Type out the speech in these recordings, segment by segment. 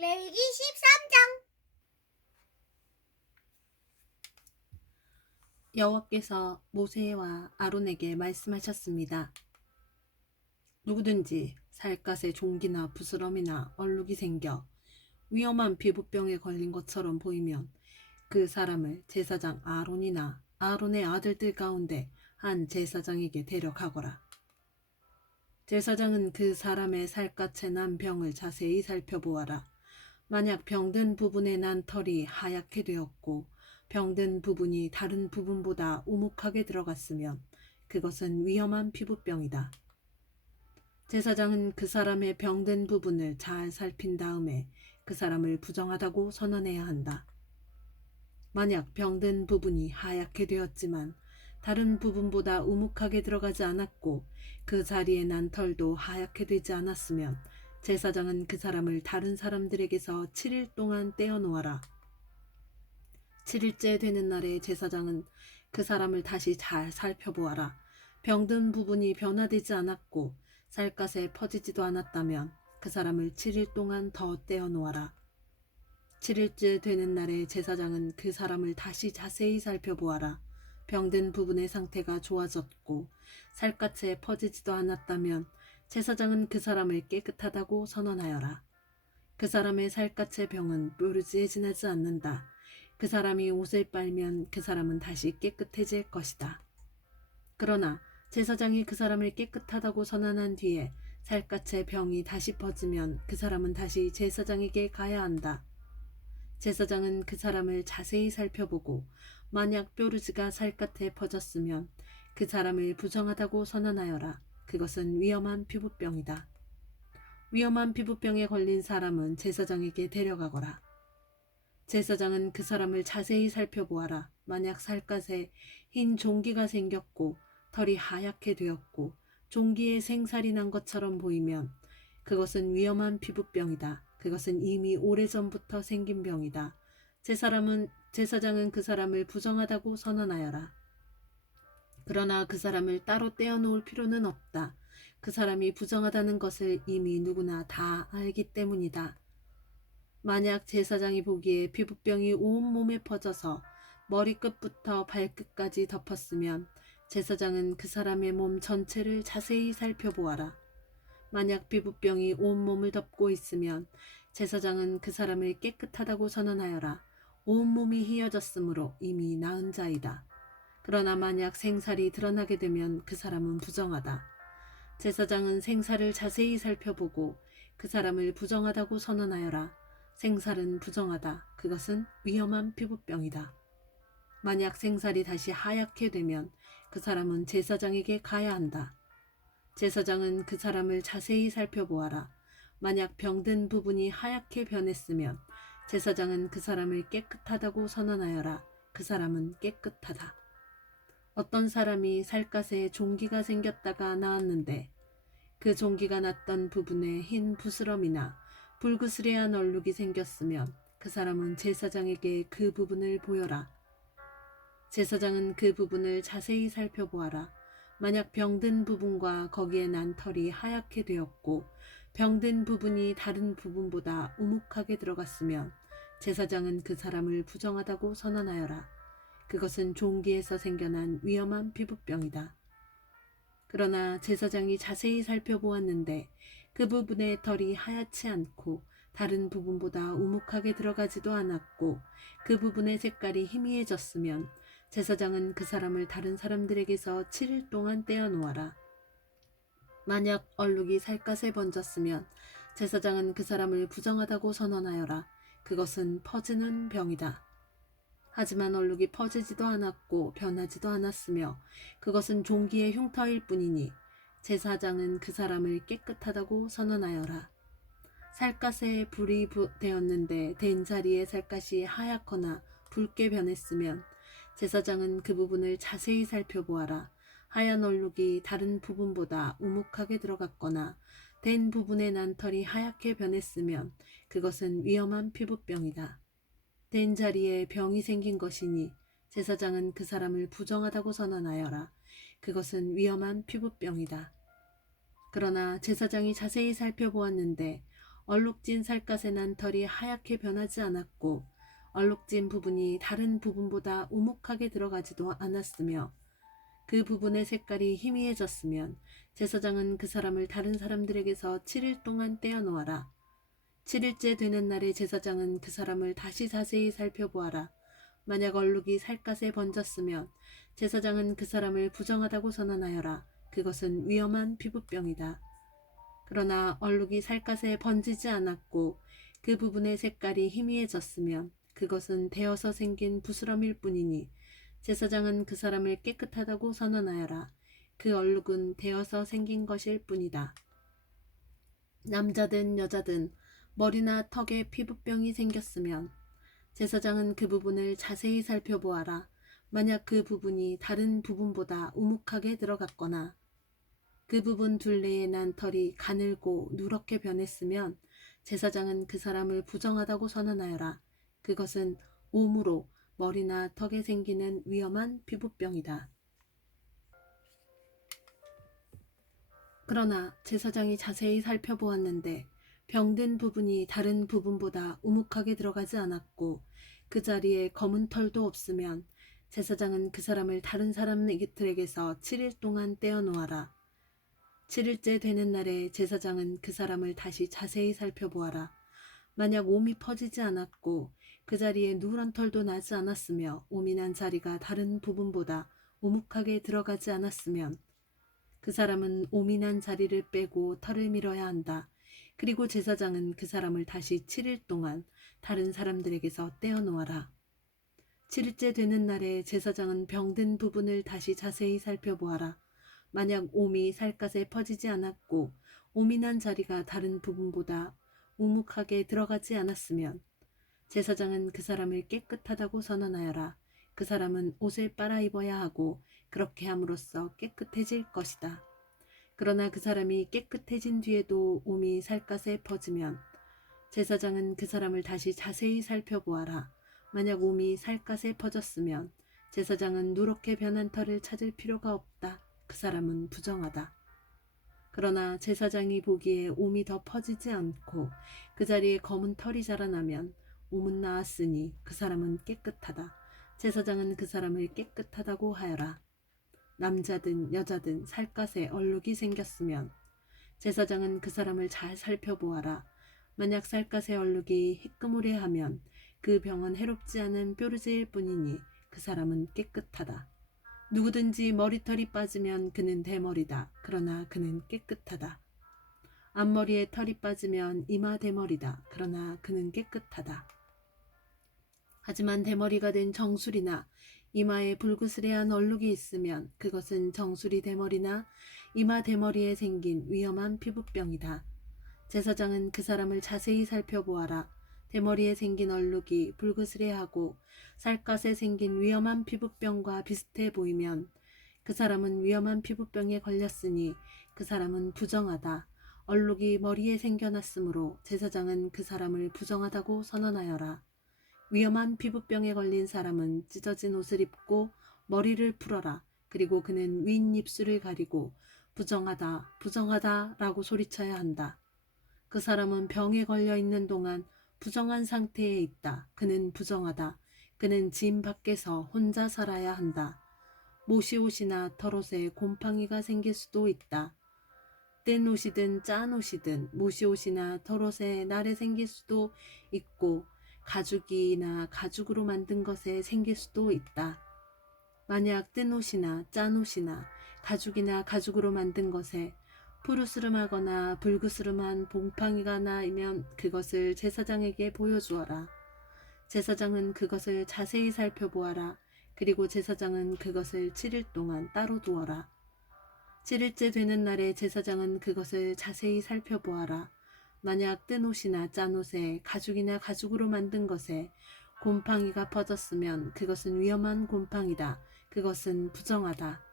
레위기 13장. 여호와께서 모세와 아론에게 말씀하셨습니다. 누구든지 살갗에 종기나 부스럼이나 얼룩이 생겨 위험한 피부병에 걸린 것처럼 보이면 그 사람을 제사장 아론이나 아론의 아들들 가운데 한 제사장에게 데려가거라. 제사장은 그 사람의 살갗에 난 병을 자세히 살펴보아라. 만약 병든 부분에 난 털이 하얗게 되었고 병든 부분이 다른 부분보다 우묵하게 들어갔으면 그것은 위험한 피부병이다. 제사장은 그 사람의 병든 부분을 잘 살핀 다음에 그 사람을 부정하다고 선언해야 한다. 만약 병든 부분이 하얗게 되었지만 다른 부분보다 우묵하게 들어가지 않았고 그 자리에 난 털도 하얗게 되지 않았으면 제사장은 그 사람을 다른 사람들에게서 7일 동안 떼어놓아라. 7일째 되는 날에 제사장은 그 사람을 다시 잘 살펴보아라. 병든 부분이 변화되지 않았고 살갗에 퍼지지도 않았다면 그 사람을 7일 동안 더 떼어놓아라. 7일째 되는 날에 제사장은 그 사람을 다시 자세히 살펴보아라. 병든 부분의 상태가 좋아졌고 살갗에 퍼지지도 않았다면 제사장은 그 사람을 깨끗하다고 선언하여라. 그 사람의 살갗의 병은 뾰루지에 지나지 않는다. 그 사람이 옷을 빨면 그 사람은 다시 깨끗해질 것이다. 그러나 제사장이 그 사람을 깨끗하다고 선언한 뒤에 살갗의 병이 다시 퍼지면 그 사람은 다시 제사장에게 가야 한다. 제사장은 그 사람을 자세히 살펴보고 만약 뾰루지가 살갗에 퍼졌으면 그 사람을 부정하다고 선언하여라. 그것은 위험한 피부병이다. 위험한 피부병에 걸린 사람은 제사장에게 데려가거라. 제사장은 그 사람을 자세히 살펴보아라. 만약 살갗에 흰 종기가 생겼고 털이 하얗게 되었고 종기에 생살이 난 것처럼 보이면 그것은 위험한 피부병이다. 그것은 이미 오래전부터 생긴 병이다. 제사장은 그 사람을 부정하다고 선언하여라. 그러나 그 사람을 따로 떼어놓을 필요는 없다. 그 사람이 부정하다는 것을 이미 누구나 다 알기 때문이다. 만약 제사장이 보기에 피부병이 온몸에 퍼져서 머리끝부터 발끝까지 덮었으면 제사장은 그 사람의 몸 전체를 자세히 살펴보아라. 만약 피부병이 온몸을 덮고 있으면 제사장은 그 사람을 깨끗하다고 선언하여라. 온몸이 희어졌으므로 이미 나은 자이다. 그러나 만약 생살이 드러나게 되면 그 사람은 부정하다. 제사장은 생살을 자세히 살펴보고 그 사람을 부정하다고 선언하여라. 생살은 부정하다. 그것은 위험한 피부병이다. 만약 생살이 다시 하얗게 되면 그 사람은 제사장에게 가야 한다. 제사장은 그 사람을 자세히 살펴보아라. 만약 병든 부분이 하얗게 변했으면 제사장은 그 사람을 깨끗하다고 선언하여라. 그 사람은 깨끗하다. 어떤 사람이 살갗에 종기가 생겼다가 나았는데 그 종기가 났던 부분에 흰 부스럼이나 불그스레한 얼룩이 생겼으면 그 사람은 제사장에게 그 부분을 보여라. 제사장은 그 부분을 자세히 살펴보아라. 만약 병든 부분과 거기에 난 털이 하얗게 되었고 병든 부분이 다른 부분보다 우묵하게 들어갔으면 제사장은 그 사람을 부정하다고 선언하여라. 그것은 종기에서 생겨난 위험한 피부병이다. 그러나 제사장이 자세히 살펴보았는데 그 부분의 털이 하얗지 않고 다른 부분보다 우묵하게 들어가지도 않았고 그 부분의 색깔이 희미해졌으면 제사장은 그 사람을 다른 사람들에게서 7일 동안 떼어놓아라. 만약 얼룩이 살갗에 번졌으면 제사장은 그 사람을 부정하다고 선언하여라. 그것은 퍼지는 병이다. 하지만 얼룩이 퍼지지도 않았고 변하지도 않았으며 그것은 종기의 흉터일 뿐이니 제사장은 그 사람을 깨끗하다고 선언하여라. 살갗에 불이 되었는데 된 자리에 살갗이 하얗거나 붉게 변했으면 제사장은 그 부분을 자세히 살펴보아라. 하얀 얼룩이 다른 부분보다 우묵하게 들어갔거나 된 부분에 난 털이 하얗게 변했으면 그것은 위험한 피부병이다. 된 자리에 병이 생긴 것이니 제사장은 그 사람을 부정하다고 선언하여라. 그것은 위험한 피부병이다. 그러나 제사장이 자세히 살펴보았는데 얼룩진 살갗에 난 털이 하얗게 변하지 않았고 얼룩진 부분이 다른 부분보다 우묵하게 들어가지도 않았으며 그 부분의 색깔이 희미해졌으면 제사장은 그 사람을 다른 사람들에게서 7일 동안 떼어놓아라. 7일째 되는 날에 제사장은 그 사람을 다시 자세히 살펴보아라. 만약 얼룩이 살갗에 번졌으면 제사장은 그 사람을 부정하다고 선언하여라. 그것은 위험한 피부병이다. 그러나 얼룩이 살갗에 번지지 않았고 그 부분의 색깔이 희미해졌으면 그것은 데어서 생긴 부스럼일 뿐이니 제사장은 그 사람을 깨끗하다고 선언하여라. 그 얼룩은 데어서 생긴 것일 뿐이다. 남자든 여자든 머리나 턱에 피부병이 생겼으면 제사장은 그 부분을 자세히 살펴보아라. 만약 그 부분이 다른 부분보다 우묵하게 들어갔거나 그 부분 둘레에 난 털이 가늘고 누렇게 변했으면 제사장은 그 사람을 부정하다고 선언하여라. 그것은 옴으로 머리나 턱에 생기는 위험한 피부병이다. 그러나 제사장이 자세히 살펴보았는데 병든 부분이 다른 부분보다 우묵하게 들어가지 않았고 그 자리에 검은 털도 없으면 제사장은 그 사람을 다른 사람들에게서 7일 동안 떼어놓아라. 7일째 되는 날에 제사장은 그 사람을 다시 자세히 살펴보아라. 만약 옴이 퍼지지 않았고 그 자리에 누런 털도 나지 않았으며 옴이 난 자리가 다른 부분보다 우묵하게 들어가지 않았으면 그 사람은 옴이 난 자리를 빼고 털을 밀어야 한다. 그리고 제사장은 그 사람을 다시 7일 동안 다른 사람들에게서 떼어놓아라. 7일째 되는 날에 제사장은 병든 부분을 다시 자세히 살펴보아라. 만약 옴이 살갗에 퍼지지 않았고 옴이 난 자리가 다른 부분보다 우묵하게 들어가지 않았으면 제사장은 그 사람을 깨끗하다고 선언하여라. 그 사람은 옷을 빨아 입어야 하고 그렇게 함으로써 깨끗해질 것이다. 그러나 그 사람이 깨끗해진 뒤에도 옴이 살갗에 퍼지면 제사장은 그 사람을 다시 자세히 살펴보아라. 만약 옴이 살갗에 퍼졌으면 제사장은 누렇게 변한 털을 찾을 필요가 없다. 그 사람은 부정하다. 그러나 제사장이 보기에 옴이 더 퍼지지 않고 그 자리에 검은 털이 자라나면 옴은 나았으니 그 사람은 깨끗하다. 제사장은 그 사람을 깨끗하다고 하여라. 남자든 여자든 살갗에 얼룩이 생겼으면 제사장은 그 사람을 잘 살펴보아라. 만약 살갗에 얼룩이 희끄무레하면 그 병은 해롭지 않은 뾰루지일 뿐이니 그 사람은 깨끗하다. 누구든지 머리털이 빠지면 그는 대머리다. 그러나 그는 깨끗하다. 앞머리에 털이 빠지면 이마 대머리다. 그러나 그는 깨끗하다. 하지만 대머리가 된 정수리나 이마에 불그스레한 얼룩이 있으면 그것은 정수리 대머리나 이마 대머리에 생긴 위험한 피부병이다. 제사장은 그 사람을 자세히 살펴보아라. 대머리에 생긴 얼룩이 불그스레하고 살갗에 생긴 위험한 피부병과 비슷해 보이면 그 사람은 위험한 피부병에 걸렸으니 그 사람은 부정하다. 얼룩이 머리에 생겨났으므로 제사장은 그 사람을 부정하다고 선언하여라. 위험한 피부병에 걸린 사람은 찢어진 옷을 입고 머리를 풀어라. 그리고 그는 윗입술을 가리고 부정하다, 부정하다 라고 소리쳐야 한다. 그 사람은 병에 걸려 있는 동안 부정한 상태에 있다. 그는 부정하다. 그는 짐 밖에서 혼자 살아야 한다. 모시옷이나 털옷에 곰팡이가 생길 수도 있다. 뗀 옷이든 짠 옷이든 모시옷이나 털옷에 날에 생길 수도 있고 가죽이나 가죽으로 만든 것에 생길 수도 있다. 만약 뜬 옷이나 짠 옷이나 가죽이나 가죽으로 만든 것에 푸르스름하거나 불그스름한 곰팡이가 나면 그것을 제사장에게 보여주어라. 제사장은 그것을 자세히 살펴보아라. 그리고 제사장은 그것을 7일 동안 따로 두어라. 7일째 되는 날에 제사장은 그것을 자세히 살펴보아라. 만약 뜬 옷이나 짠 옷에 가죽이나 가죽으로 만든 것에 곰팡이가 퍼졌으면 그것은 위험한 곰팡이다. 그것은 부정하다.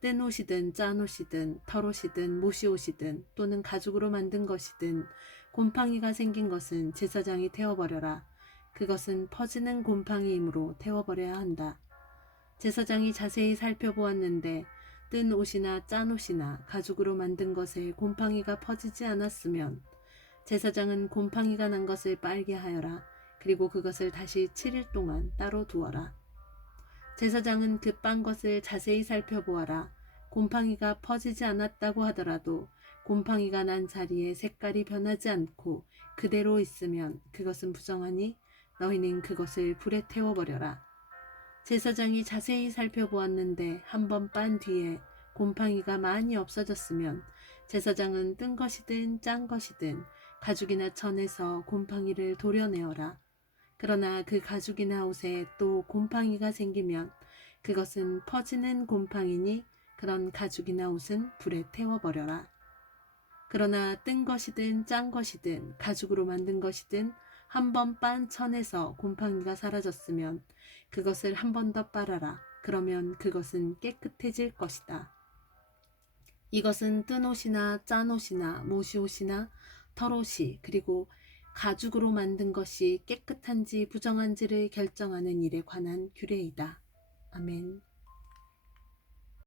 뜬 옷이든 짠 옷이든 털옷이든 모시옷이든 또는 가죽으로 만든 것이든 곰팡이가 생긴 것은 제사장이 태워버려라. 그것은 퍼지는 곰팡이이므로 태워버려야 한다. 제사장이 자세히 살펴보았는데 뜬 옷이나 짠 옷이나 가죽으로 만든 것에 곰팡이가 퍼지지 않았으면 제사장은 곰팡이가 난 것을 빨게 하여라. 그리고 그것을 다시 7일 동안 따로 두어라. 제사장은 그 빤 것을 자세히 살펴보아라. 곰팡이가 퍼지지 않았다고 하더라도 곰팡이가 난 자리에 색깔이 변하지 않고 그대로 있으면 그것은 부정하니 너희는 그것을 불에 태워버려라. 제사장이 자세히 살펴보았는데 한 번 빤 뒤에 곰팡이가 많이 없어졌으면 제사장은 뜬 것이든 짠 것이든 가죽이나 천에서 곰팡이를 도려내어라. 그러나 그 가죽이나 옷에 또 곰팡이가 생기면 그것은 퍼지는 곰팡이니 그런 가죽이나 옷은 불에 태워버려라. 그러나 뜬 것이든 짠 것이든 가죽으로 만든 것이든 한 번 빤 천에서 곰팡이가 사라졌으면 그것을 한 번 더 빨아라. 그러면 그것은 깨끗해질 것이다. 이것은 뜬 옷이나 짠 옷이나 모시옷이나 털옷이 그리고 가죽으로 만든 것이 깨끗한지 부정한지를 결정하는 일에 관한 규례이다. 아멘.